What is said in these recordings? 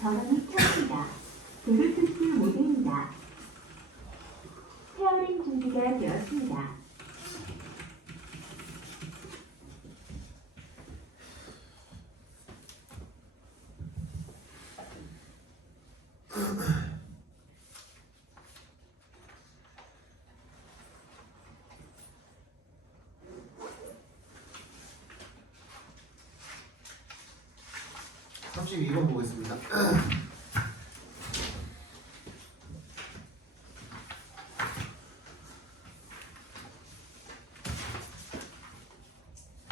전원이 켰습니다. 블루투스 모드입니다. 페어링 준비가 되었습니다. 이거 보겠습니다.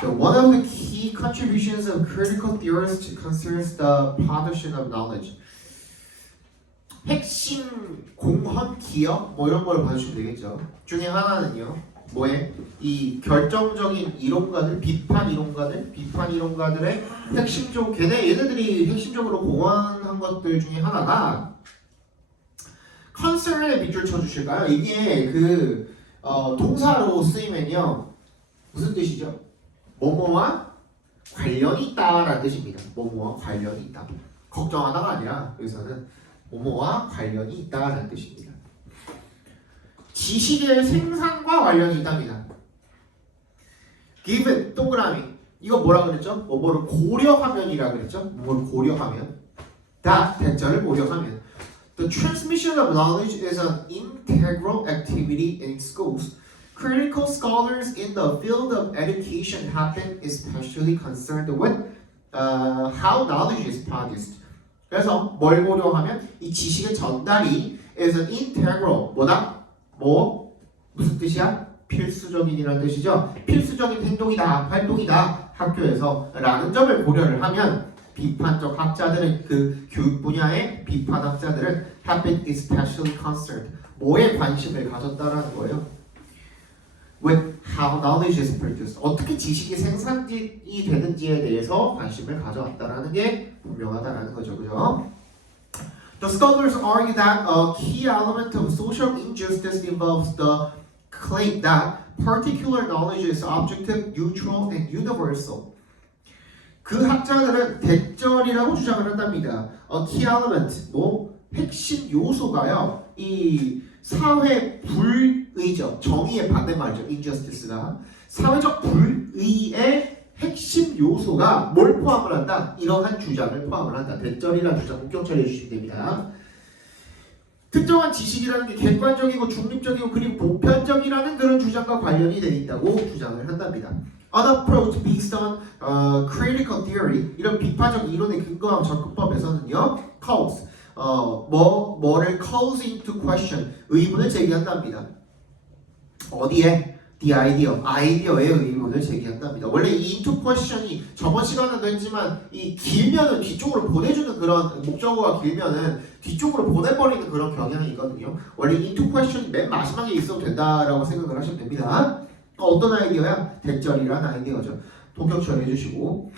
One of the key contributions of critical theorists concerns the production of knowledge. 핵심 공헌 기업 뭐 이런 걸 봐주시면 되겠죠. 중에 하나는요. 뭐에 이 결정적인 이론가들, 비판 이론가들의 핵심적 얘네들이 핵심적으로 공헌한 것들 중에 하나가 concern에 밑줄 쳐주실까요? 이게 동사로 쓰이면요 무슨 뜻이죠? 뭐뭐와 관련이 있다라는 뜻입니다. 뭐뭐와 관련이 있다. 걱정하다가 아니라 여기서는 뭐뭐와 관련이 있다라는 뜻입니다. 지식의 생산과 관련이 있답니다. given 동그라미 이거 뭐라 그랬죠? 뭐뭐를 고려하면이라 그랬죠? 뭐뭐를 고려하면 대절을 고려하면 The transmission of knowledge is an integral activity in schools. Critical scholars in the field of education have been especially concerned with how knowledge is produced. 그래서 뭘 고려하면 이 지식의 전달이 is an integral 무슨 뜻이야? 필수적인이라는 뜻이죠. 필수적인 행동이다, 활동이다 학교에서 라는 점을 고려를 하면 비판적 학자들은 그 교육 분야의 비판학자들은 have been especially concerned 뭐에 관심을 가졌다라는 거예요. With how knowledge is produced 어떻게 지식이 생산이 되는지에 대해서 관심을 가져왔다라는 게 분명하다라는 거죠. 그죠? The scholars argue that a key element of social injustice involves the claim that particular knowledge is objective, neutral, and universal. 그 학자들은 대절이라고 주장을 한답니다. A key element, 핵심 요소가요. 이 사회 불의적, 정의의 반대말이죠. injustice가. 사회적 불의의 핵심 요소가 뭘 포함을 한다? 이러한 주장을 포함을 한다. 대절이라는 주장 본격 처리해 주시면 됩니다. 특정한 지식이라는 게 객관적이고 중립적이고 그리고 보편적이라는 그런 주장과 관련이 되어 있다고 주장을 한답니다. An approach based on critical theory 이런 비판적 이론에 근거한 접근법에서는요, calls 뭐를 calls into question 의문을 제기한답니다. 어디에? The idea, 아이디어의 의문을 제기한답니다. 원래 이 into question이 저번 시간에도 했지만 이 길면은 뒤쪽으로 보내주는 그런 목적어가 길면은 뒤쪽으로 보내버리는 그런 경향이 있거든요. 원래 into question이 맨 마지막에 있어도 된다라고 생각을 하시면 됩니다. 어떤 아이디어야? 대절이라는 아이디어죠. 동격 처리해 주시고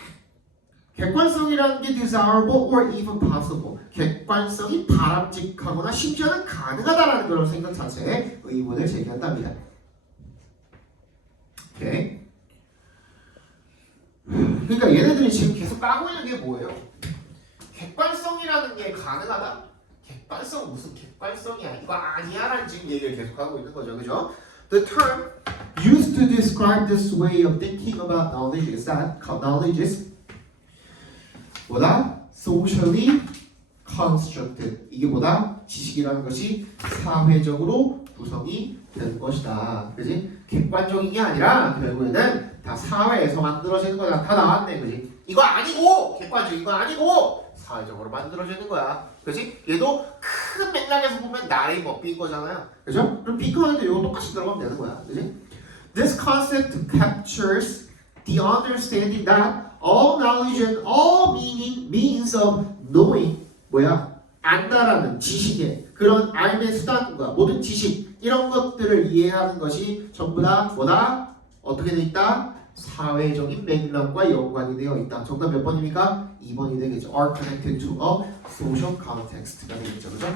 객관성이라는 게 desirable or even possible 객관성이 바람직하거나 심지어는 가능하다라는 그런 생각 자체에 의문을 제기한답니다. 오케이. 그러니까 얘네들이 지금 계속 까고 있는 게 뭐예요? 객관성이라는 게 가능하다? 객관성 무슨 객관성이야? 이거 아니야? 라는 지금 얘기를 계속 하고 있는 거죠. 그죠? The term used to describe this way of thinking about knowledge is that knowledge is 뭐다? Socially constructed. 이게 뭐다? 지식이라는 것이 사회적으로 구성이 되는 것이다. 그지? 객관적인 게 아니라 결국에는 다 사회에서 만들어지는 거다. 다 나왔네. 그지? 이거 아니고 객관적 이거 아니고 사회적으로 만들어지는 거야. 그지? 얘도 큰 맥락에서 보면 나의 법비인 거잖아요. 그죠? 그럼 비커는데 이거 똑같이 들어가면 되는 거야. 그지? This concept captures the understanding that all knowledge and all meaning means of knowing 안다라는 지식의 그런 알의 수단과 모든 지식 이런 것들을 이해하는 것이 전부 다 어떻게 돼 있다? 사회적인 맥락과 연관이 되어 있다. 정답 몇 번입니까? 2번이 되겠죠. Are connected to a social context가 되겠죠. 그죠?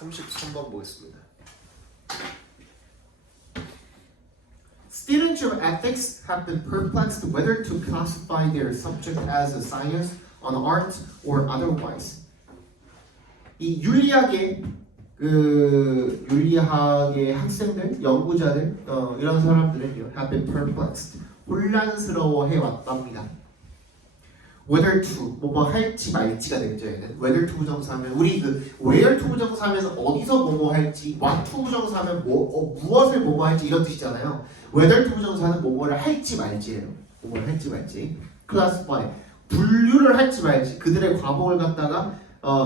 33번 보겠습니다. Students of ethics have been perplexed whether to classify their subject as a science, an art, or otherwise. 이 윤리학의 윤리학의 학생들, 연구자들, 이런 사람들은요, have been perplexed, 혼란스러워해 왔답니다. whether to 뭐 할지 말지가 되겠죠. 얘는 whether to 부정사하면 우리 where to 부정사하면 어디서 뭐뭐 할지, what to 부정사하면 무엇을 뭐뭐 할지 이런 뜻이잖아요. whether to 부정사는 뭐뭐를 할지 말지예요. 뭐뭐를 할지 말지. classify 분류를 할지 말지. 그들의 과목을 갖다가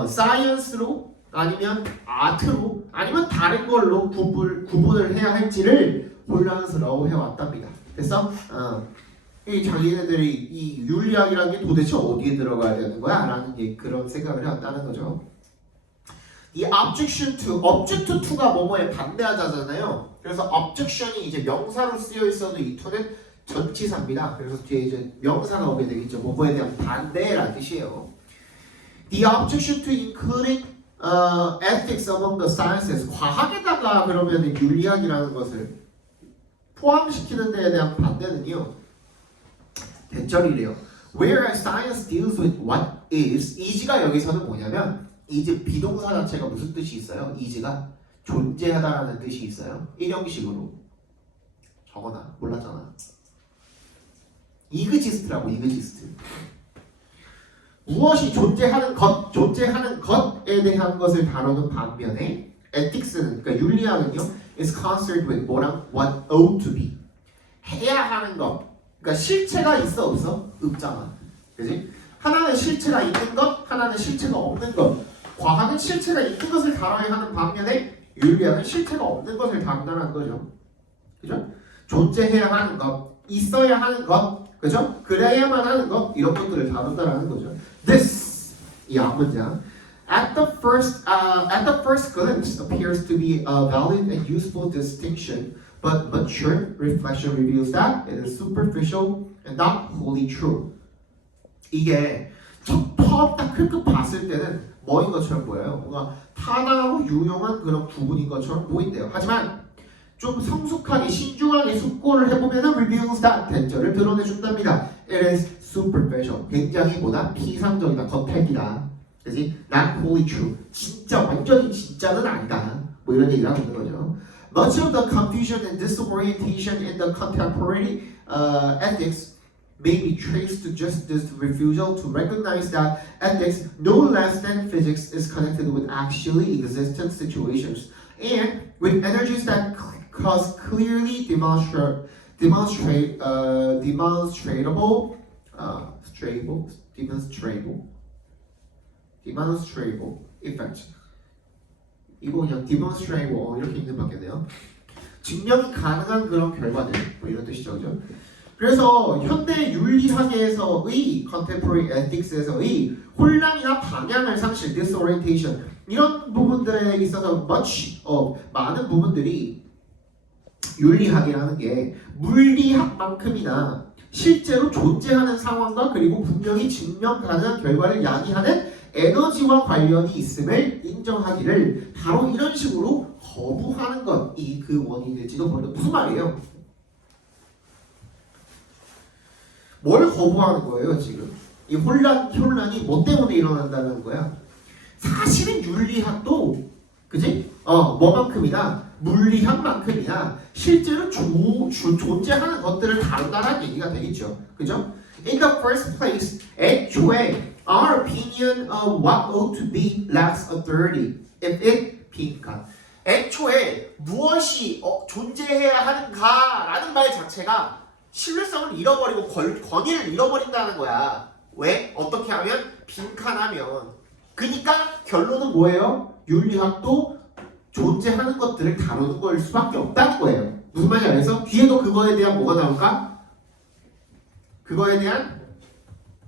science로 아니면 art로 아니면 다른 걸로 구분을 해야 할지를 혼란스러워해 왔답니다. 됐어? 이 자기네들이 이 윤리학이라는 게 도대체 어디에 들어가야 되는 거야? 라는 그런 생각을 해왔다는 거죠. 이 objection to가 뭐뭐에 반대하자잖아요. 그래서 objection이 이제 명사로 쓰여 있어도 이 to는 전치사입니다. 그래서 뒤에 이제 명사가 오게 되겠죠. 뭐뭐에 대한 반대라는 뜻이에요. The objection to including ethics among the sciences. 과학에다가 그러면 윤리학이라는 것을 포함시키는 데에 대한 반대는요. 대절이래요. Whereas science deals with what is, is가 여기서는 뭐냐면 is 비동사 자체가 무슨 뜻이 있어요? is가 존재하다라는 뜻이 있어요. 일형식으로 적어놔. 몰랐잖아. exist라고 exist. 무엇이 존재하는 것에 대한 것을 다루는 반면에 ethics는 그러니까 윤리학은요 is concerned with 뭐랑 what ought to be. 해야 하는 것. 그러니까 실체가 있어 없어? 없잖아. 그지? 하나는 실체가 있는 것, 하나는 실체가 없는 것. 과학은 실체가 있는 것을 다뤄야 하는 반면에 윤리학은 실체가 없는 것을 다룬다는 거죠. 그죠? 존재해야 하는 것, 있어야 하는 것, 그죠? 그래야만 하는 것, 이런 것들을 다룬다는 거죠. This, 이 앞문장. At the first glance appears to be a valid and useful distinction. But mature reflection reveals that it is superficial and not wholly true. 이게 처음 딱 클끗 봤을 때는 뭐인 것처럼 보여요. 뭔가 타당하고 유용한 그런 부분인 것처럼 보인대요. 하지만 좀 성숙하게 신중하게 숙고를 해보면 reveals that 대절을 드러내준답니다. It is superficial. 굉장히 뭐다? 피상적이다. 겉핥기다. 그지? Not wholly true. 진짜 완전히 진짜는 아니다. 뭐 이런 얘기를 하고 있는 거죠. Much of the confusion and disorientation in the contemporary ethics may be traced to just this refusal to recognize that ethics, no less than physics, is connected with actually existent situations and with energies that cause clearly demonstrable effect. 이거 그냥 demonstrable 이렇게 읽는 바뀌네요. 증명이 가능한 그런 결과들 뭐 이런 뜻이죠, 그죠? 그래서 현대 윤리학에서의 contemporary ethics에서의 혼란이나 방향을 상실, disorientation 이런 부분들에 있어서 많은 부분들이 윤리학이라는 게 물리학만큼이나 실제로 존재하는 상황과 그리고 분명히 증명 가능한 결과를 야기하는 에너지와 관련이 있음을 인정하기를 바로 이런 식으로 거부하는 것이 그 원인일지도 모른다. 무슨 말이에요? 뭘 거부하는 거예요 지금? 이 혼란이 뭐 때문에 일어난다는 거야? 사실은 윤리학도 그지? 뭐만큼이나 물리학만큼이나 실제로 존재하는 것들을 다룬다는 얘기가 되겠죠. 그죠? In the first place, 애초에 our opinion of what ought to be lacks authority if it 빈칸. 애초에 무엇이 존재해야 하는가라는 말 자체가 신뢰성을 잃어버리고 권위를 잃어버린다는 거야. 왜? 어떻게 하면? 빈칸하면. 그러니까 결론은 뭐예요? 윤리학도 존재하는 것들을 다루는 걸 수밖에 없다는 거예요. 무슨 말인지 알겠어? 뒤에도 그거에 대한 뭐가 나올까? 그거에 대한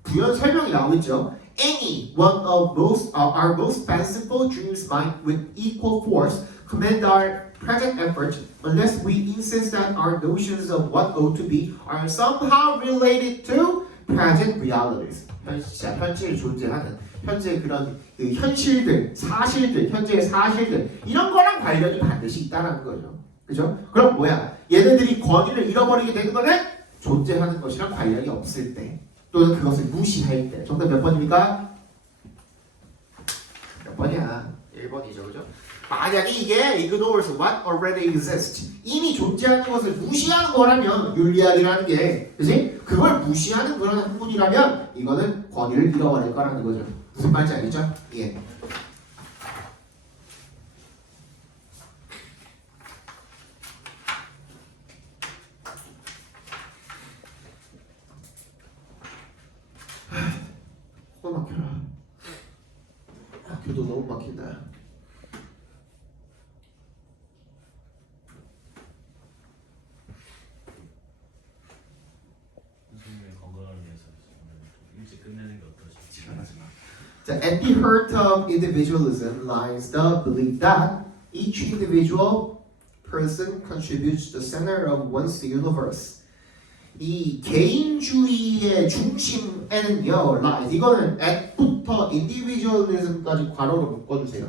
부연 설명이 나오겠죠. Any one of our most fanciful dreams might with equal force command our present effort unless we insist that our notions of what ought to be are somehow related to present realities. 현실에 존재하는 현재 그런 그 현실들, 사실들, 현재의 사실들 이런 거랑 관련이 반드시 있다는 거죠. 그죠? 그럼 뭐야? 얘네들이 권위를 잃어버리게 되는 거는 존재하는 것이랑 관련이 없을 때 또는 그것을 무시할 때. 정답 몇 번입니까? 몇 번이야? 1번이죠. 그죠? 만약에 이게 ignores what already exists 이미 존재하는 것을 무시하는 거라면 윤리학이라는 게 그지? 그걸 무시하는 그런 학문이라면 이거는 권위를 잃어버릴 거라는 거죠. 무슨 말인지 알겠죠? 예. 코 막혀라. 학교도 너무 막힌다. 선생님의 건강을 위해서 좀 일찍 끝내는 게 어떠실지. 자, at the heart of individualism lies the belief that each individual person contributes to the center of one's universe. 이 개인주의의 중심에는요, lies. 이거는 at부터 individualism까지 괄호로 묶어주세요.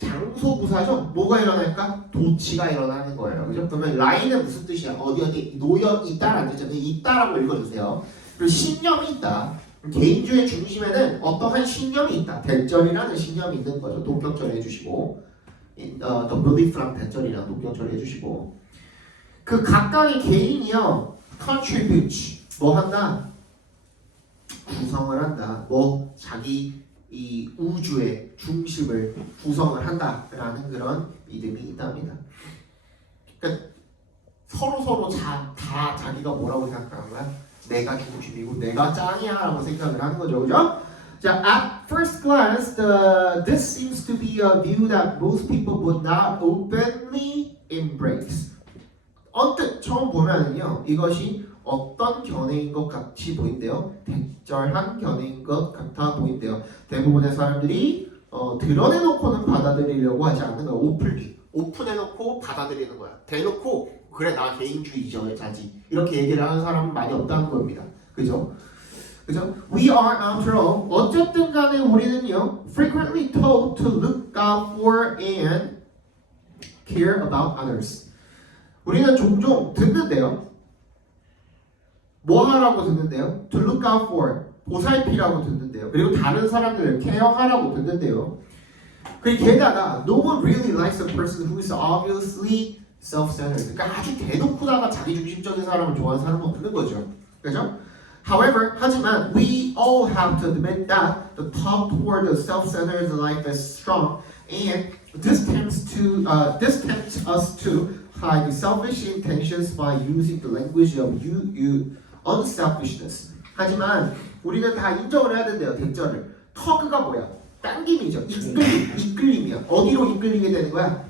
장소부사죠? 뭐가 일어날까? 도치가 일어나는 거예요. 그죠? 그러면 line은 무슨 뜻이야? 어디 놓여 있다라는 뜻이잖아요. 있다라고 읽어주세요. 그리고 신념이 있다. 개인주의 중심에는 어떠한 신념이 있다. 대절이라는 신념이 있는 거죠. 동격 처리해 주시고 the belief랑 대절이랑 동격 처리해 주시고 그 각각의 개인이요 contribute 뭐 한다? 구성을 한다. 뭐 자기 이 우주의 중심을 구성을 한다라는 그런 믿음이 있답니다. 그러니까 서로 다 자기가 뭐라고 생각하는 거야? 내가 중심이고 내가 짱이야라고 생각을 하는 거죠, 그죠? 자, at first glance, this seems to be a view that most people would not openly embrace. 언뜻 처음 보면은요, 이것이 어떤 견해인 것 같이 보인대요. 대절한 견해인 것 같아 보인대요. 대부분의 사람들이 드러내놓고는 받아들이려고 하지 않는 거야. 오픈해놓고 받아들이는 거야. 대놓고 그래 나 개인주의자지 이렇게 얘기를 하는 사람은 많이 없다는 겁니다. 그죠? 그죠? We are after all 어쨌든 간에 우리는요 frequently told to look out for and care about others. 우리는 종종 듣는데요. 뭐 하라고 듣는데요? To look out for 보살피라고 듣는데요. 그리고 다른 사람들을 케어하라고 듣는데요. 그리고 게다가 no one really likes a person who is obviously self-centered. 그러니까 아주 대놓고다가 자기중심적인 사람을 좋아하는 사람은 없는 거죠. 그죠? However, 하지만 we all have to admit that the talk toward the self-centered life is strong, and this tempts us to hide the selfish intentions by using the language of unselfishness. 하지만 우리는 다 인정을 해야 된대요. 대절을. 터그가 뭐야? 당김이죠. 이끌림이야. 어디로 이끌리게 되는 거야?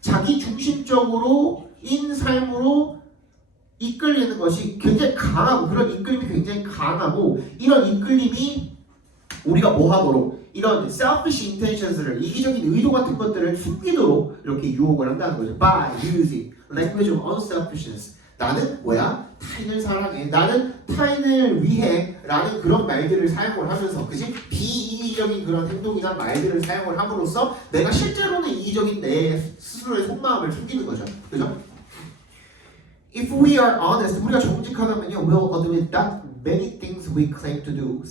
자기 중심적으로인 삶으로 이끌리는 것이 굉장히 강하고 그런 이끌림이 굉장히 강하고 이런 이끌림이 우리가 뭐 하도록 이런 selfish intentions를 이기적인 의도 같은 것들을 숨기도록 이렇게 유혹을 한다는 거죠. By using language of unselfishness. 나는 뭐야? 타인을 사랑해. 나는 타인을 위해 라는 그런 말들을 사용을 하면서 그치? 비이기적인 그런 행동이나 말들을 사용을 함으로써 내가 실제로는 이기적인 내 스스로의 속마음을 숨기는 거죠. 그죠? If we are honest, 우리가 정직하다면요, we'll admit that many things we claim to do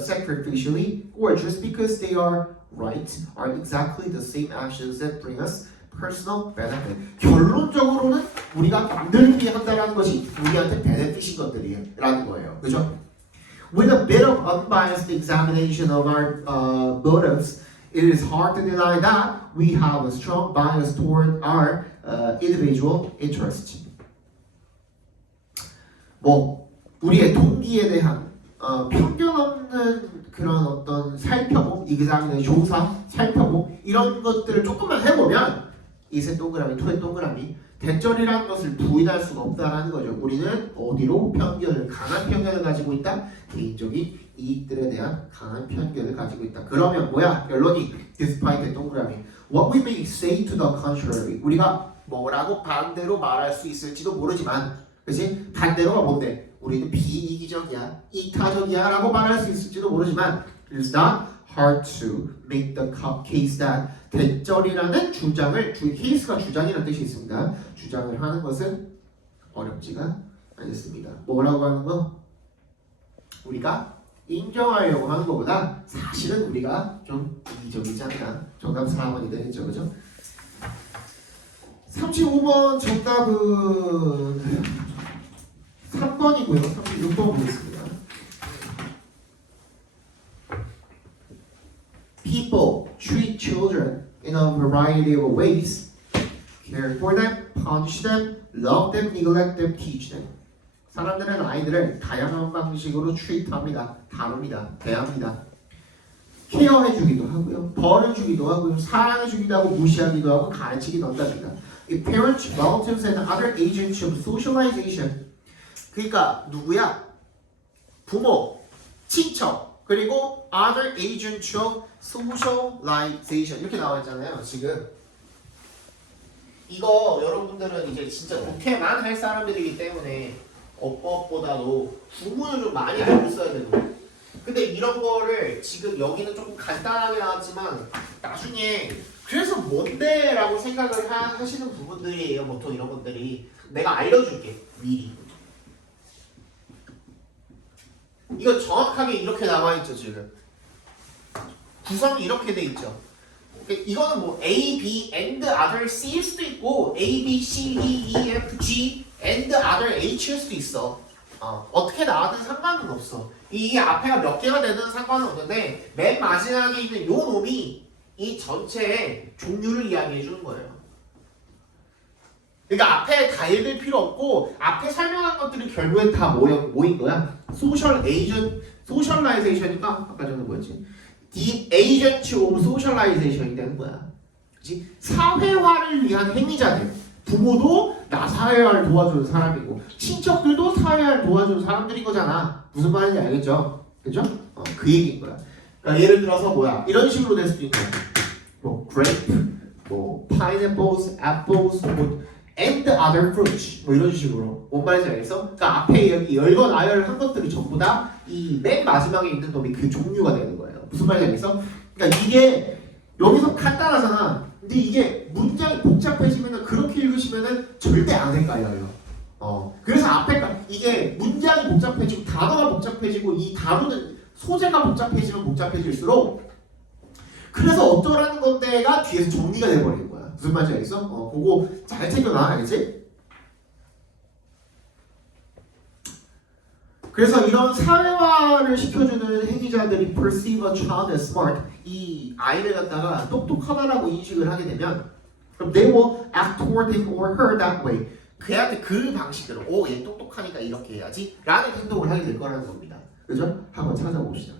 sacrificially or just because they are right are exactly the same actions that bring us personal benefit. 결론적으로는 우리가 남들을 위해 한다는 것이 우리한테 베네핏인 것들이라는 거예요. 그죠? With a bit of unbiased examination of our motives, it is hard to deny that we have a strong bias toward our individual interest. 뭐 우리의 동기에 대한 편견 없는 그런 어떤 살펴봄, examine, 조사, 살펴봄 이런 것들을 조금만 해보면 이세 동그라미, 투의 동그라미 대절이라는 것을 부인할 수가 없다라는 거죠. 우리는 어디로 강한 편견을 가지고 있다? 개인적인 이익들에 대한 강한 편견을 가지고 있다. 그러면 뭐야? 결론이 despite 동그라미. What we may say to the contrary. 우리가 뭐라고 반대로 말할 수 있을지도 모르지만, 그치? 반대로가 뭔데? 우리는 비이기적이야, 이타적이야 라고 말할 수 있을지도 모르지만 it's not hard to make the case that 대절이라는 주장을 케이스가 주장이라는 뜻이 있습니다. 주장을 하는 것은 어렵지가 않습니다. 뭐라고 하는 거? 우리가 인정하려고 하는 것보다 사실은 우리가 좀 이기적이지 않나. 정답 4번이 되겠죠, 그죠? 35번 정답은 3번이고요. 36번 보겠습니다. People treat children in a variety of ways. Care for them, punish them, love them, neglect them, teach them. 사람들은 아이들을 다양한 방식으로 treat합니다. 다룹니다. 대합니다. 케어해주기도 하고요. 벌을 주기도 하고요. 사랑해주기도 하고 무시하기도 하고 가르치기도 한답니다. Parents, relatives, and other agents of socialization. 그러니까 누구야? 부모, 친척, 그리고 other agents of socialization 이렇게 나와 있잖아요. 지금 이거 여러분들은 이제 진짜 독해만 할 사람들이기 때문에 어법보다도 구문을 좀 많이 배워 써야 되는 거예요. 근데 이런 거를 지금 여기는 조금 간단하게 나왔지만 나중에 그래서 뭔데? 라고 생각을 하시는 부분들이에요. 보통 이런 분들이 내가 알려줄게 미리. 이거 정확하게 이렇게 나와 있죠 지금. 구성이 이렇게 돼 있죠. 이거는 뭐 A, B, and other C일 수도 있고 A, B, C, D, E, F, G, and other H일 수도 있어. 어떻게 나와든 상관은 없어. 이 앞에가 몇 개가 되든 상관은 없는데 맨 마지막에 있는 요 놈이 이 전체의 종류를 이야기해 주는 거예요. 그러니까 앞에 다 읽을 필요 없고 앞에 설명한 것들이 결국엔 다 뭐인 거야? 소셜라이제이션이니까 아까 전에 뭐였지? The agent of socialization이 되는 거야. 그치? 사회화를 위한 행위자들. 부모도 나 사회화를 도와주는 사람이고 친척들도 사회화를 도와주는 사람들인 거잖아. 무슨 말인지 알겠죠? 그죠? 그 얘기인 거야. 그러니까 예를 들어서 뭐야? 이런 식으로 될 수도 있고 뭐 grape, 뭐 pineapples, apples, 뭐 and other fruits 뭐 이런 식으로 뭔 말인지 알겠어? 그러니까 앞에 여기 열건 아열을 한 것들이 전부 다 이 맨 마지막에 있는 놈이 그 종류가 되는 거예요. 무슨 말인지 알겠어? 그러니까 이게 여기서 간단하잖아. 근데 이게 문장이 복잡해지면은 그렇게 읽으시면은 절대 안 헷갈려요. 그래서 앞에 이게 문장이 복잡해지고 단어가 복잡해지고 이 다루는 소재가 복잡해지면 복잡해질수록 그래서 어쩌라는 건데가 뒤에서 정리가 돼버리는 거야. 무슨 말인지 알겠어? 그거 잘 챙겨놔, 알겠지? 그래서 이런 사회화를 시켜주는 행위자들이 perceive a child as smart, 이 아이를 갖다가 똑똑하다라고 인식을 하게 되면 그럼 they will act toward him or her that way. 그한테 그 방식대로 얘 똑똑하니까 이렇게 해야지 라는 행동을 하게 될 거라는 겁니다. 그죠? 한번 찾아봅시다.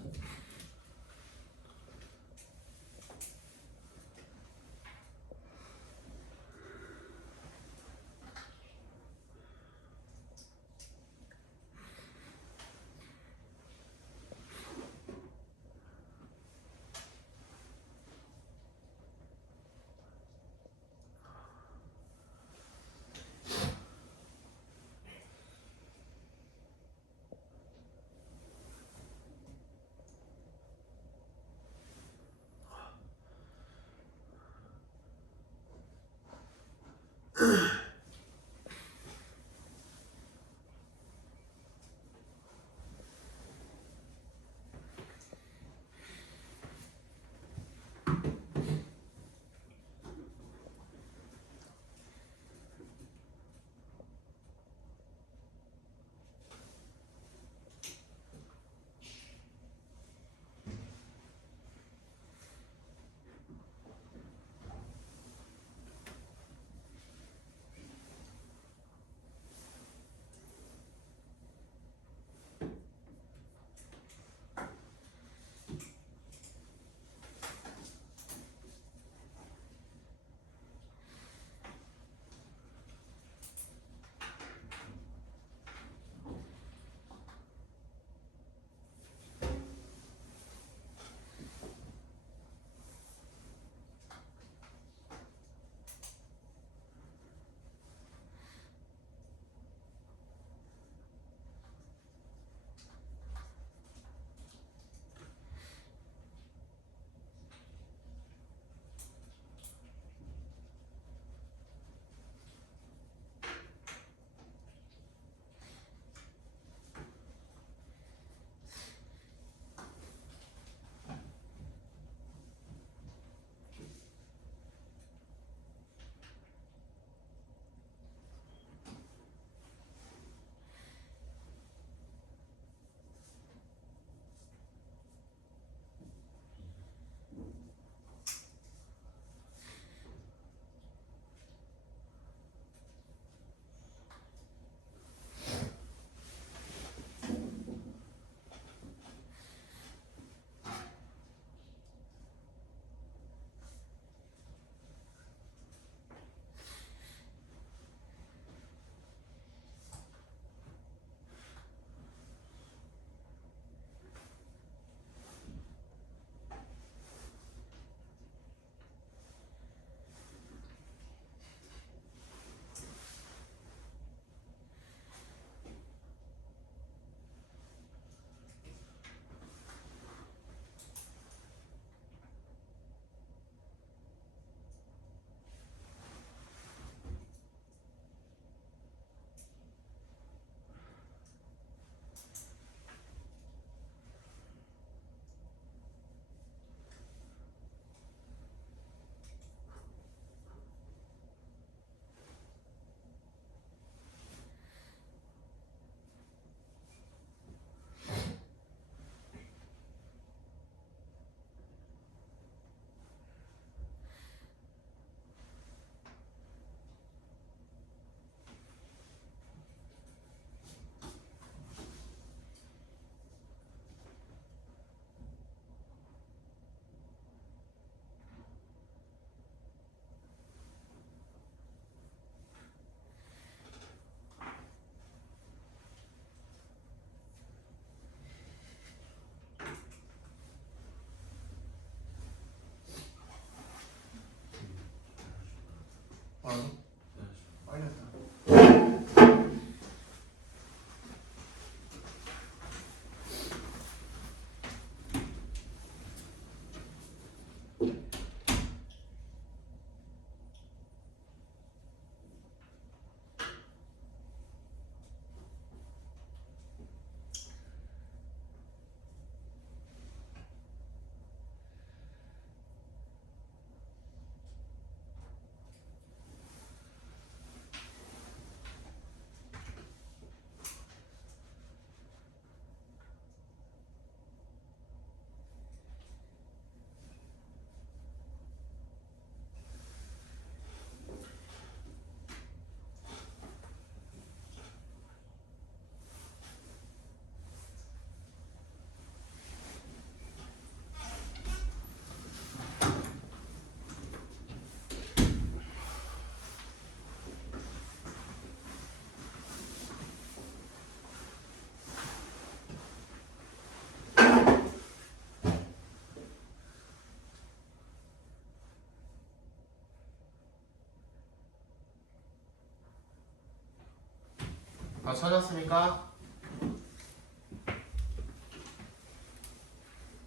다 찾았습니까?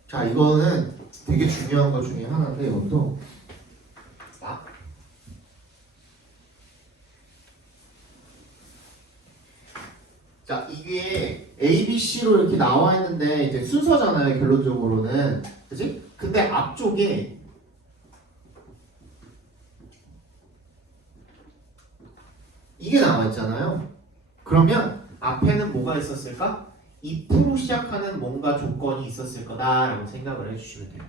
자, 이거는 되게 중요한 것 중에 하나인데 이것도 자, 이게 A, B, C로 이렇게 나와 있는데 이제 순서잖아요, 결론적으로는. 그치? 근데 앞쪽에 이게 나와 있잖아요. 그러면 앞에는 뭐가 있었을까? if로 시작하는 뭔가 조건이 있었을 거다라고 생각을 해주시면 돼요.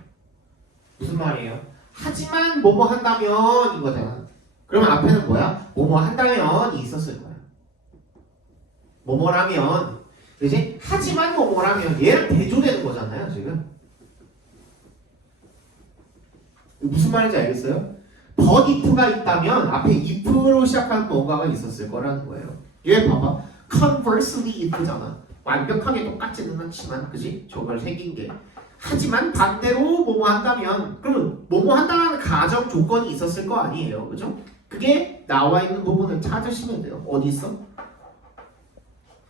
무슨 말이에요? 하지만 뭐뭐 한다면 이거잖아. 그러면 앞에는 뭐야? 뭐뭐 한다면이 있었을 거야. 뭐뭐라면, 그지? 하지만 뭐뭐라면 얘랑 대조되는 거잖아요, 지금. 무슨 말인지 알겠어요? but if가 있다면 앞에 if로 시작하는 뭔가가 있었을 거라는 거예요. 얘 봐봐. conversely if잖아. 완벽하게 똑같지는 않지만, 그지? 저걸 생긴 게. 하지만 반대로 뭐뭐 한다면, 그러면 뭐뭐 한다는 가정 조건이 있었을 거 아니에요, 그죠? 그게 나와 있는 부분을 찾으시면 돼요. 어디 있어?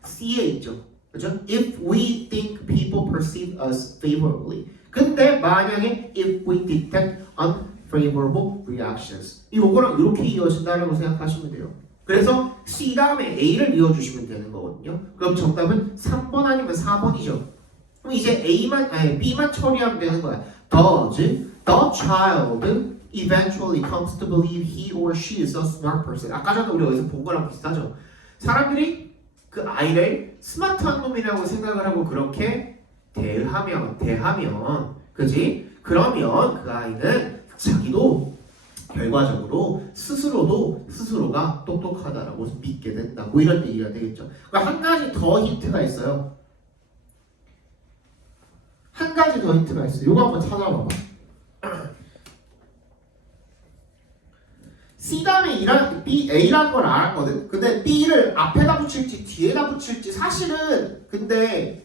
C에 있죠, 그죠? If we think people perceive us favorably. 근데 만약에 if we detect unfavorable reactions, 이거랑 이렇게 이어진다라고 생각하시면 돼요. 그래서 C 다음에 A를 이어주시면 되는 거거든요. 그럼 정답은 3번 아니면 4번이죠. 그럼 이제 B만 처리하면 되는 거야. Does the child eventually comes to believe he or she is a smart person? 아까 전에 우리 어디서 본 거랑 비슷하죠. 사람들이 그 아이를 스마트한 놈이라고 생각을 하고 그렇게 대하면, 그지? 그러면 그 아이는 자기도 결과적으로 스스로가 똑똑하다라고 믿게 된다. 뭐 이런 얘기가 되겠죠. 그러니까 한 가지 더 힌트가 있어요. 한 가지 더 힌트가 있어요. 이거 한번 찾아봐봐. C 다음에 A라는 걸 알았거든. 근데 B를 앞에다 붙일지 뒤에다 붙일지 사실은 근데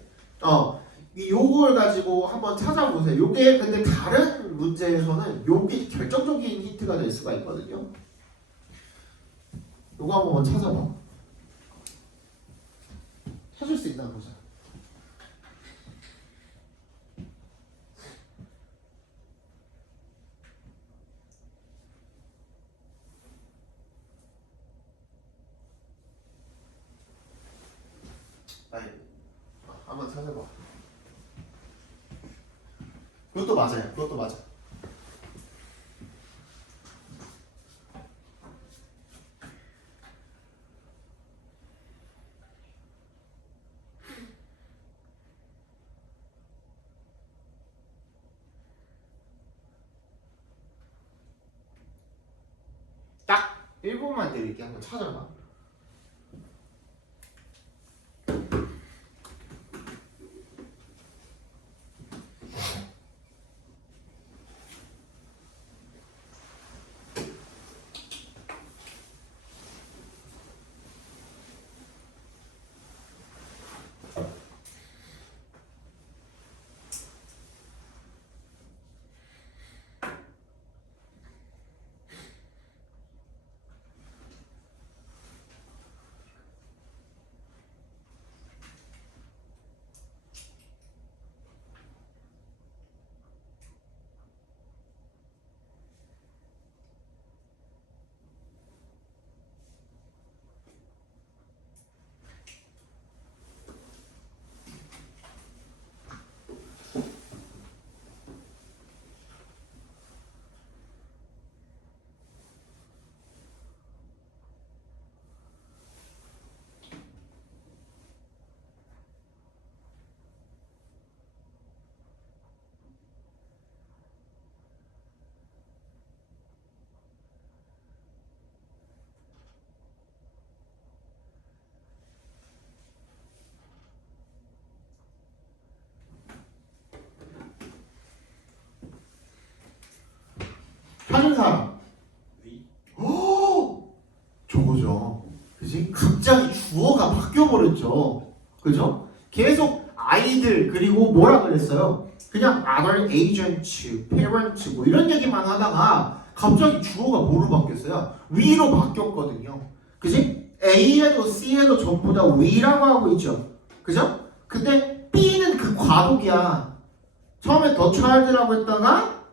요걸 가지고 한번 찾아보세요. 요게 근데 다른 문제에서는 요게 결정적인 힌트가 될 수가 있거든요. 요거 한번 찾아봐. 찾을 수 있나 보자. 아니, 한번 찾아봐. 그것도 맞아요. 그것도 맞아. 딱 1분만 드릴게. 한번 찾아봐. 찾은 사람. 저거죠. 그지? 갑자기 주어가 바뀌어버렸죠. 그죠? 계속 아이들 그리고 뭐라 그랬어요? 그냥 other agent, parent 뭐 이런 얘기만 하다가 갑자기 주어가 뭐로 바뀌었어요? 위로 바뀌었거든요. 그지? A에도 C에도 전부 다 we라고 하고 있죠. 그죠? 근데 B는 그 과도기야. 처음에 더 child라고 했다가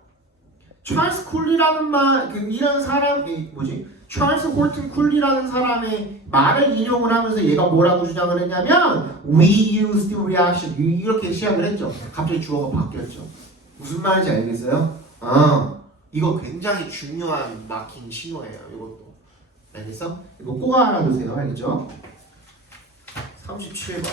찰스 쿨리라는 이런 사람이 뭐지? 찰스 홀튼 쿨리라는 사람의 말을 인용을 하면서 얘가 뭐라고 주장을 했냐면 we used reaction 이렇게 시작을 했죠. 갑자기 주어가 바뀌었죠. 무슨 말인지 알겠어요? 이거 굉장히 중요한 마킹 신호예요. 이것도 알겠어? 이거 꼭 알아두세요. 알겠죠? 37번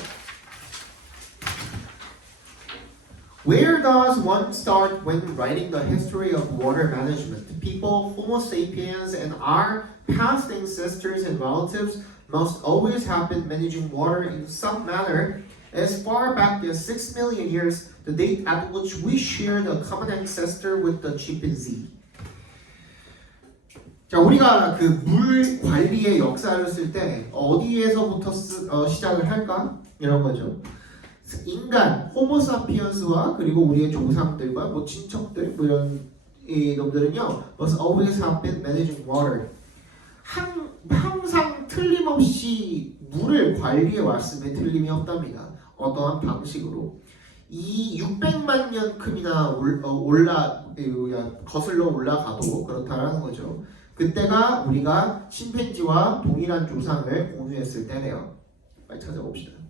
Where does one start when writing the history of water management? People, Homo sapiens, and our past ancestors and relatives must always have been managing water in some manner as far back as 6 million years, the date at which we share the common ancestor with the chimpanzee. 자, 우리가 그 물 관리의 역사를 쓸 때 어디에서부터 시작을 할까? 이런 거죠. 인간, 호모사피언스와 그리고 우리의 조상들과 뭐 친척들 뭐 이런 이 놈들은요, must always have been managing water. 항상 틀림없이 물을 관리해 왔음에 틀림이 없답니다. 어떠한 방식으로 이 600만 년큼이나 거슬러 올라가도 그렇다라는 거죠. 그때가 우리가 침팬지와 동일한 조상을 공유했을 때네요. 빨리 찾아봅시다.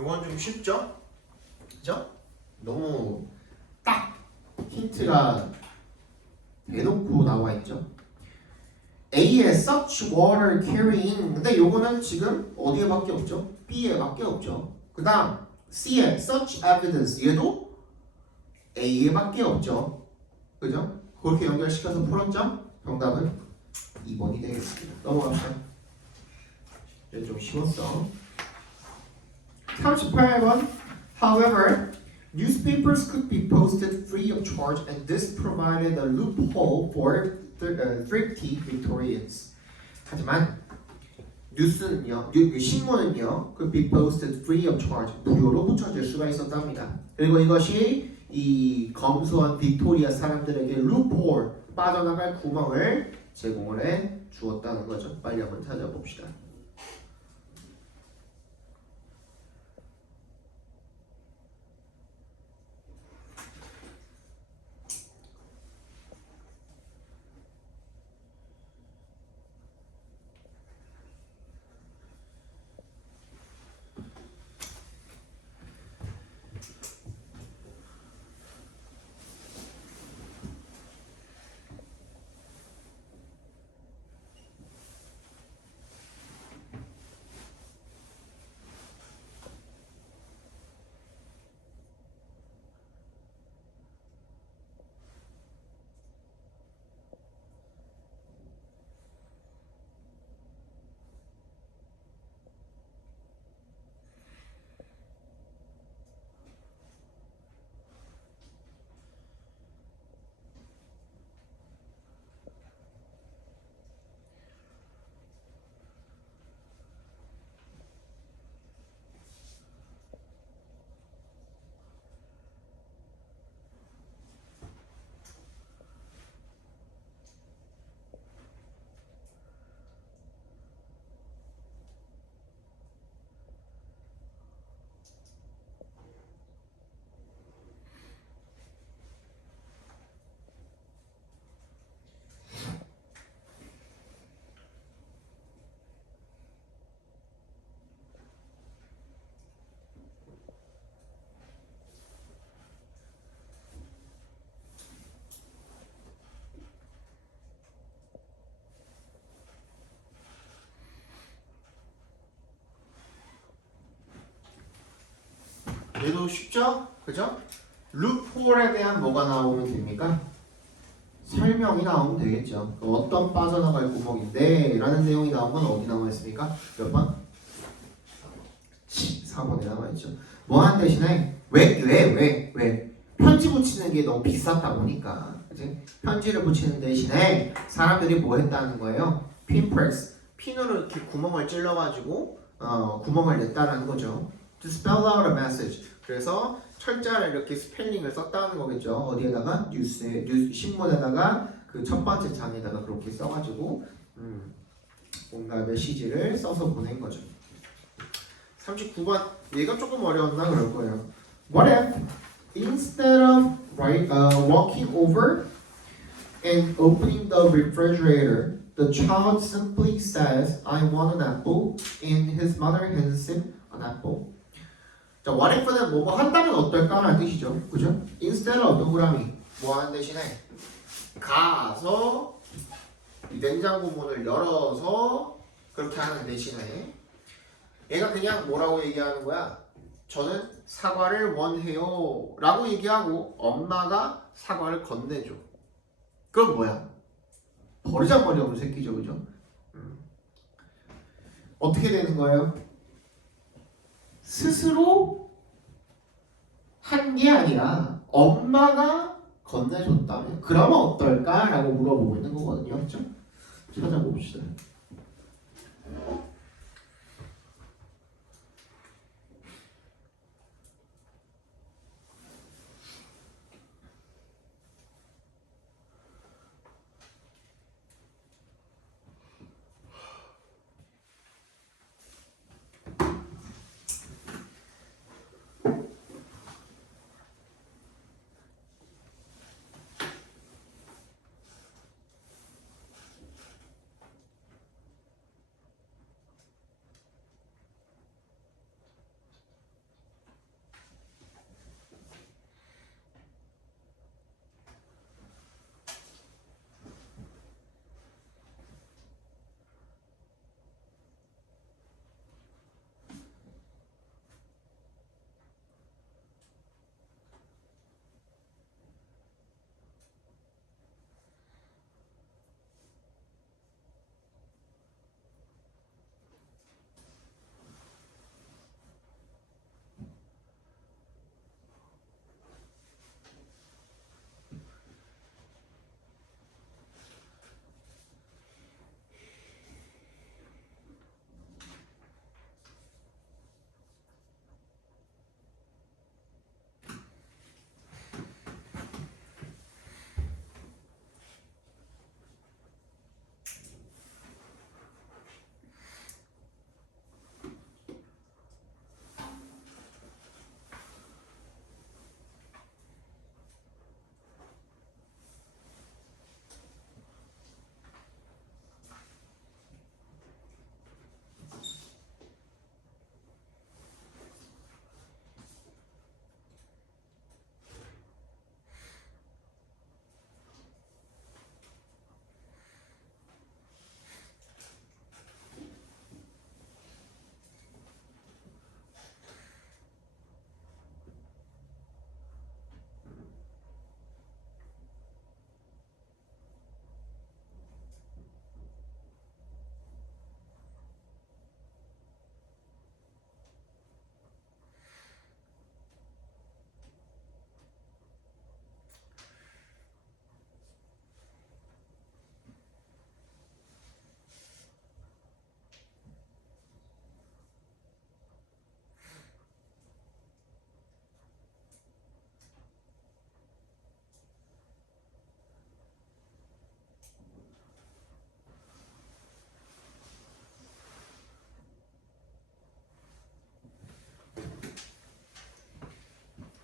이건 좀 쉽죠? 그죠? 너무 딱 힌트가 대놓고 나와 있죠. A에 such water carrying 근데 요거는 지금 어디에밖에 없죠? B에밖에 없죠. 그 다음 C에 such evidence 얘도 A에밖에 없죠. 그죠? 그렇게 연결시켜서 풀었죠? 정답은 2번이 되겠습니다. 넘어갑시다. 이제 좀 쉬웠어. 38번 However, newspapers could be posted free of charge and this provided a loophole for thrifty Victorians. 하지만 뉴스는요, 신문은요 could be posted free of charge 무료로 붙여질 수가 있었답니다. 그리고 이것이 이 검소한 빅토리아 사람들에게 loophole 빠져나갈 구멍을 제공을 해 주었다는 거죠. 빨리 한번 찾아봅시다. 쉽죠? 그죠? 루폴에 대한 뭐가 나오면 됩니까? 설명이 나오면 되겠죠. 어떤 빠져나갈 구멍인데 라는 내용이 나온 건 어디 나와 있습니까? 몇 번? 4번에 나와 있죠. 뭐 한 대신에 왜? 편지 붙이는 게 너무 비쌌다 보니까 그치? 편지를 붙이는 대신에 사람들이 뭐 했다는 거예요? 핀프레스 핀으로 이렇게 구멍을 찔러가지고 구멍을 냈다는 거죠. To spell out a message. 그래서 철자를 이렇게 스펠링을 썼다는 거겠죠. 어디에다가 뉴스에 신문에다가 그 첫 번째 장에다가 그렇게 써가지고 뭔가 메시지를 써서 보낸 거죠. 39번 얘가 조금 어려웠나 그럴 거예요. What if instead of walking over and opening the refrigerator, the child simply says, "I want an apple," and his mother hands him an apple. 자, what if는 뭐뭐 한다면 어떨까라는 뜻이죠. 그죠? instead of 동그라미 뭐 하는 대신에 가서 이 냉장고 문을 열어서 그렇게 하는 대신에 얘가 그냥 뭐라고 얘기하는 거야? 저는 사과를 원해요 라고 얘기하고 엄마가 사과를 건네줘. 그럼 뭐야? 버리장머리 없는 새끼죠. 그죠? 어떻게 되는 거예요? 스스로 한 게 아니라 엄마가 건네줬다면 그러면 어떨까라고 물어보고 있는 거거든요. 그렇죠? 찾아봅시다.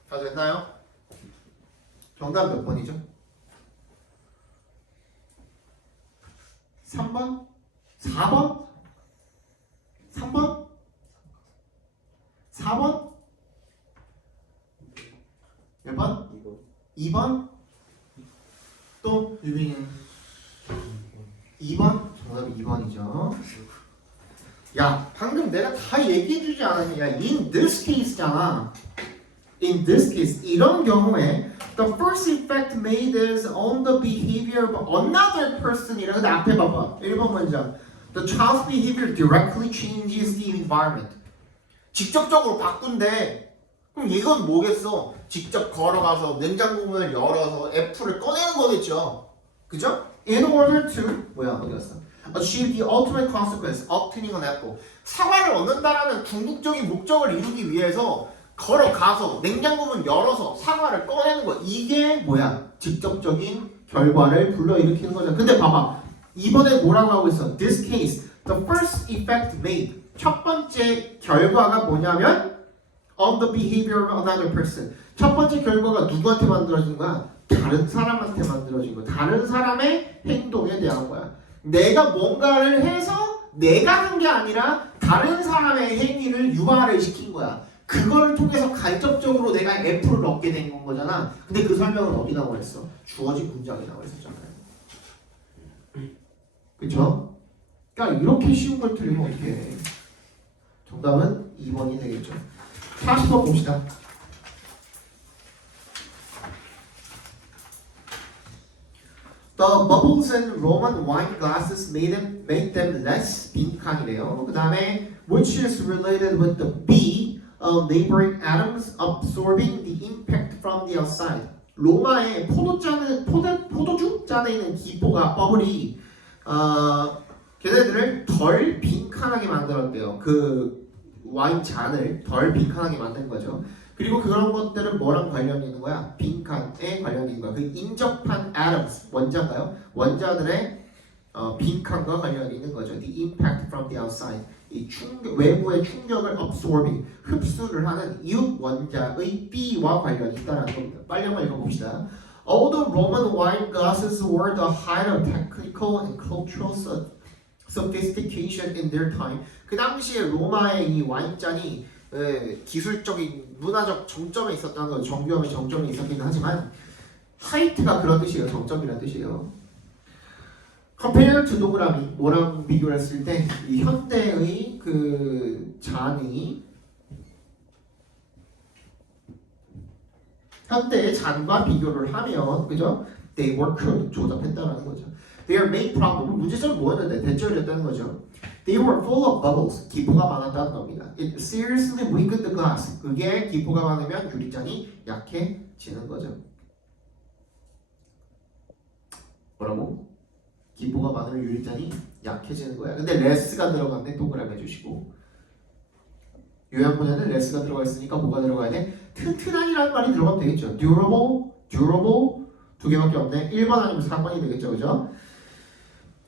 다 됐나요? 정답 몇 번이죠? 3번? 4번? 3번? 4번? 몇 번? 2번? 또 유빈이는 2번? 정답이 2번이죠. 야, 방금 내가 다 얘기해주지 않았냐? 야, in this case잖아. In this case, 이런 경우에 the first effect made is on the behavior of another person이라. 근데 앞에 봐봐. 1번 문장. The child's behavior directly changes the environment. 직접적으로 바꾼대. 그럼 이건 뭐겠어? 직접 걸어가서 냉장고 문을 열어서 애플을 꺼내는 거겠죠. 그죠? In order to 어디 갔어? Achieve the ultimate consequence, obtaining an apple. 사과를 얻는다라는 궁극적인 목적을 이루기 위해서 걸어가서 냉장고 문 열어서 사과를 꺼내는 거. 이게 직접적인 결과를 불러일으키는 거잖아. 근데 봐봐. 이번에 뭐라고 하고 있어? This case, the first effect made. 첫 번째 결과가 뭐냐면 on the behavior of another person. 첫 번째 결과가 누구한테 만들어진 거야? 다른 사람한테 만들어진 거야. 다른 사람의 행동에 대한 거야. 내가 뭔가를 해서 내가 한 게 아니라 다른 사람의 행위를 유발을 시킨 거야. 그걸 통해서 간접적으로 내가 F를 얻게 된 거잖아. 근데 그 설명은 어디 나와 있어? 주어진 문장에 나와 있었잖아요. 그쵸? 그러니까 이렇게 쉬운 걸 틀리면 어떻게 해? 정답은 2번이 되겠죠. 40번 봅시다. The bubbles in Roman wine glasses made them less 빈칸이래요. 그 다음에 which is related with the B neighboring atoms absorbing the impact from the outside. 로마의 포도주 잔에 있는 기포가 버블이 걔네들을 덜 빈칸하게 만들었대요. 그 와인 잔을 덜 빈칸하게 만든 거죠. 그리고 그런 것들은 뭐랑 관련이 있는 거야? 빈칸에 관련이 있는 거야. 그 인접한 atoms, 원자인가요? 원자들의 빈칸과 관련이 있는 거죠. The impact from the outside. 이 외부의 충격을 absorbing, 흡수를 하는 이웃 원자의 B와 관련이 있다는 겁니다. 빨리 한번 읽어봅시다. All the Roman wine glasses were the height of technical and cultural sophistication in their time. 그 당시에 로마의 이 와인잔이 기술적인 문화적 정점에 있었다는 거, 정교함의 정점에 있었긴 하지만 하이트가 그런 뜻이에요. 정점이라는 뜻이에요. Compare to 동그라미 뭐랑 비교를 했을 때 이 현대의 그 잔이 현대의 잔과 비교를 하면 그죠? They were crude 조잡했다라는 거죠. Their main problem 문제점은 뭐였는데 대절이었다는 거죠. They were full of bubbles. 기포가 많았다는 겁니다. It seriously weakened the glass. 그게 기포가 많으면 유리잔이 약해지는 거죠. 뭐라고? 기포가 많으면 유리잔이 약해지는 거야. 근데 레스가 들어갔네. 동그라미 해주시고 요약문에는 레스가 들어가 있으니까 뭐가 들어가야 돼? 튼튼한이라는 말이 들어가면 되겠죠. durable 두 개밖에 없네. 1번 아니면 4번이 되겠죠. 그죠?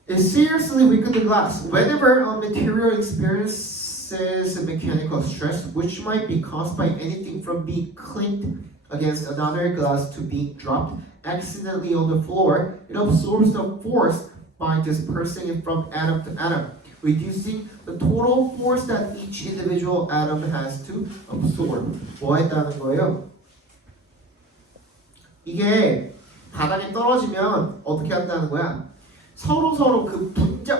It seriously weakened the glass. Whenever a material experiences mechanical stress, which might be caused by anything from being clinked against another glass to being dropped accidentally on the floor, it absorbs the force by dispersing it from atom to atom, reducing the total force that each individual atom has to absorb. 뭐 했다는 거예요? 이게 바닥에 떨어지면 어떻게 한다는 거야? 서로 그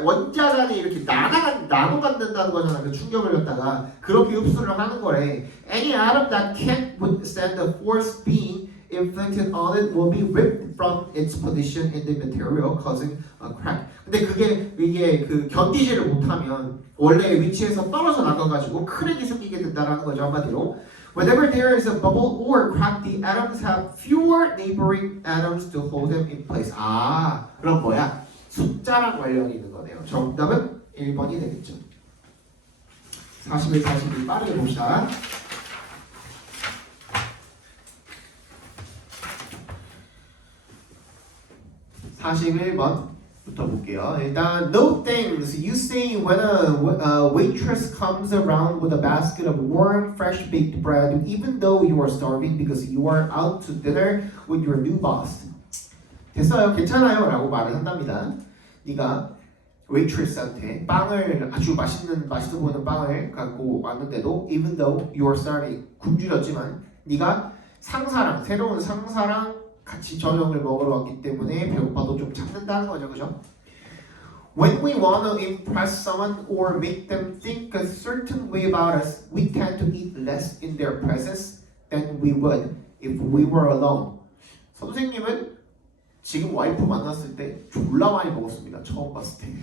원자간이 이렇게 나눠 갖는다는 거잖아. 그 충격을 갖다가 그렇게 흡수를 하는 거래. Any atom that can't withstand the force being inflicted on it will be ripped from its position in the material, causing a crack. 근데 이게 그 견디지를 못하면 원래 위치에서 떨어져 나가가지고 크랙이 생기게 된다는 거죠. 한마디로. Whenever there is a bubble or crack, the atoms have fewer neighboring atoms to hold them in place. 그럼 뭐야? 숫자랑 관련이 있는 거네요. 정답은 1번이 되겠죠. 41, 42 빠르게 봅시다. 41번부터 볼게요. 일단 no thanks. You say when a waitress comes around with a basket of warm, fresh baked bread, even though you are starving because you are out to dinner with your new boss. 됐어요, 괜찮아요 라고 말을 한답니다. 네가 waitress한테 빵을 아주 맛있어 보이는 빵을 갖고 왔는데도 even though you are starving 굶주렸지만 네가 새로운 상사랑 같이 저녁을 먹으러 왔기 때문에 배고파도 좀 참는다는 거죠, 그죠? When we want to impress someone or make them think a certain way about us, we tend to eat less in their presence than we would if we were alone. 선생님은 지금 와이프 만났을 때 졸라 많이 먹었습니다. 처음 봤을 때.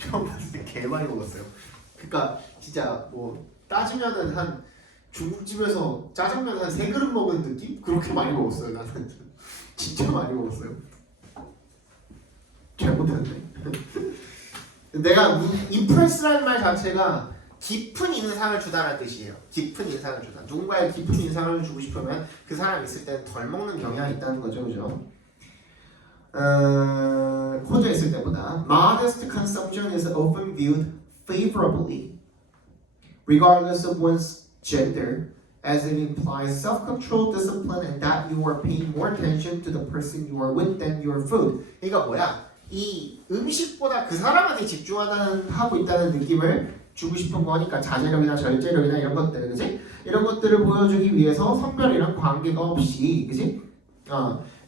처음 봤을 때 개 많이 먹었어요. 그러니까 진짜 뭐 따지면은 한 중국집에서 짜장면 한 3그릇 먹은 느낌? 그렇게 많이 먹었어요. 나는 진짜 많이 먹었어요. 잘못했네. 내가 impress라는 말 자체가 깊은 인상을 주다라는 뜻이에요. 깊은 인상을 주다. 누군가의 깊은 인상을 주고 싶으면 그 사람 있을 때는 덜 먹는 경향이 있다는 거죠, 그죠? 혼자 있을 때보다 modest consumption is often viewed favorably, regardless of one's gender, as it implies self-control, discipline, and that you are paying more attention to the person you are with than your food. 그러니까 뭐야? 이 음식보다 그 사람한테 집중하다는 하고 있다는 느낌을 주고 싶은 거니까 자제력이나 절제력이나 이런 것들, 그지? 이런 것들을 보여주기 위해서 성별이랑 관계가 없이, 그지?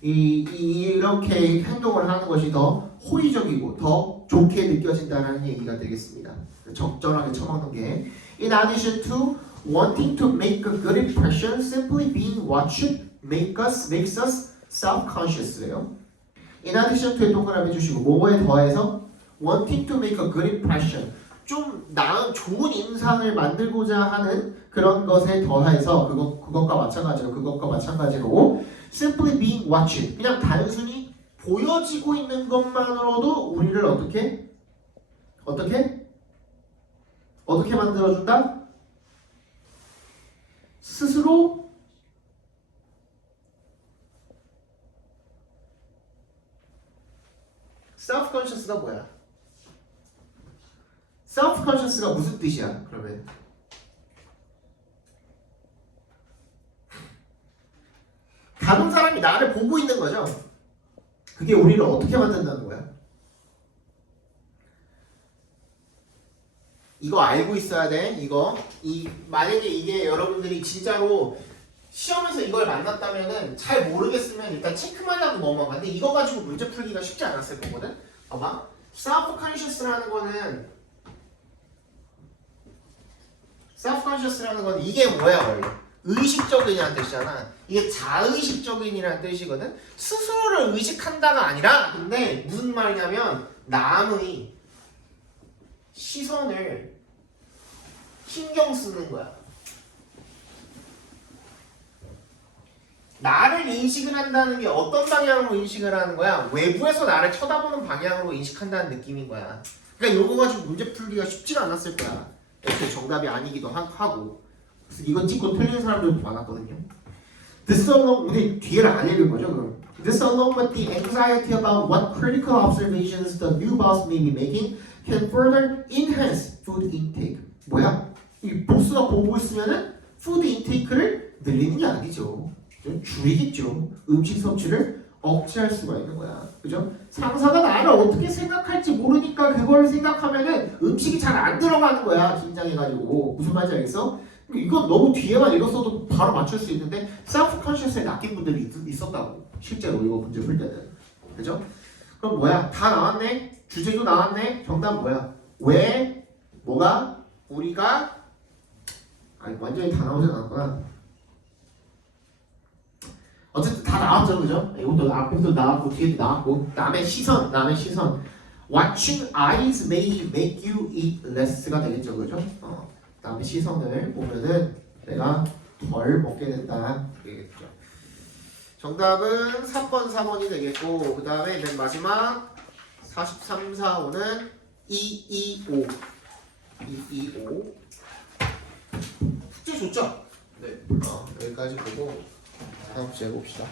이렇게 행동을 하는 것이 더 호의적이고 더 좋게 느껴진다는 얘기가 되겠습니다. 적절하게 처먹는 게. In addition to wanting to make a good impression, simply being watched makes us self-conscious예요. In addition to에 동그라미 주시고 뭐뭐에 더해서 wanting to make a good impression, 좀 나은 좋은 인상을 만들고자 하는 그런 것에 더해서 그것과 마찬가지로 simply being watched, 그냥 단순히 보여지고 있는 것만으로도 우리를 어떻게 만들어준다? 스스로 self-conscious가 뭐야? self-conscious가 무슨 뜻이야? 그러면 다른 사람이 나를 보고 있는 거죠. 그게 우리를 어떻게 만든다는 거야? 이거 알고 있어야 돼. 만약에 이게 여러분들이 진짜로 시험에서 이걸 만났다면은 잘 모르겠으면 일단 체크만 하고 넘어가. 근데 이거 가지고 문제 풀기가 쉽지 않았을 거거든. 봐봐. self-conscious라는 거는 이게 뭐야 원래? 의식적인이라는 뜻이잖아. 이게 자의식적인이라는 뜻이거든. 스스로를 의식한다가 아니라, 근데 무슨 말이냐면 남의 시선을 신경 쓰는 거야. 나를 인식을 한다는 게 어떤 방향으로 인식을 하는 거야? 외부에서 나를 쳐다보는 방향으로 인식한다는 느낌인 거야. 그러니까 이거 가지고 문제 풀기가 쉽지가 않았을 거야. 이렇게 정답이 아니기도 하고. 그래서 이거 찍고 틀린 사람들도 많았거든요. This along, 우리 뒤에를 안 읽을 거죠, 그럼. This along with the anxiety about what critical observations the new boss may be making can further enhance food intake. 뭐야? 이 보스가 보고 있으면은 food intake를 늘리는 게 아니죠. 줄이겠죠. 음식 섭취를 억제할 수가 있는 거야. 그죠? 상사가 나를 어떻게 생각할지 모르니까 그걸 생각하면은 음식이 잘 안 들어가는 거야. 긴장해가지고. 무슨 말인지 알겠어? 이건 너무 뒤에만 읽었어도 바로 맞출 수 있는데 self-conscious에 낚인 분들이 있었다고. 실제로 이거 문제 풀 때는. 그죠? 그럼 뭐야? 다 나왔네? 주제도 나왔네? 정답 뭐야? 왜? 뭐가? 우리가? 아니 완전히 다 나오진 않았구나. 어쨌든 다 나왔죠, 그죠? 이것도 앞에도 나왔고 뒤에도 나왔고 남의 시선. Watching eyes may make you eat less가 되겠죠, 그죠? 남의 시선을 보면은 내가 덜 먹게 된다 되겠죠. 정답은 3번, 4번이 되겠고 그 다음에 맨 마지막 43, 45는 225. 숙제 좋죠? 네. 여기까지 보고 다음 주에 봅시다.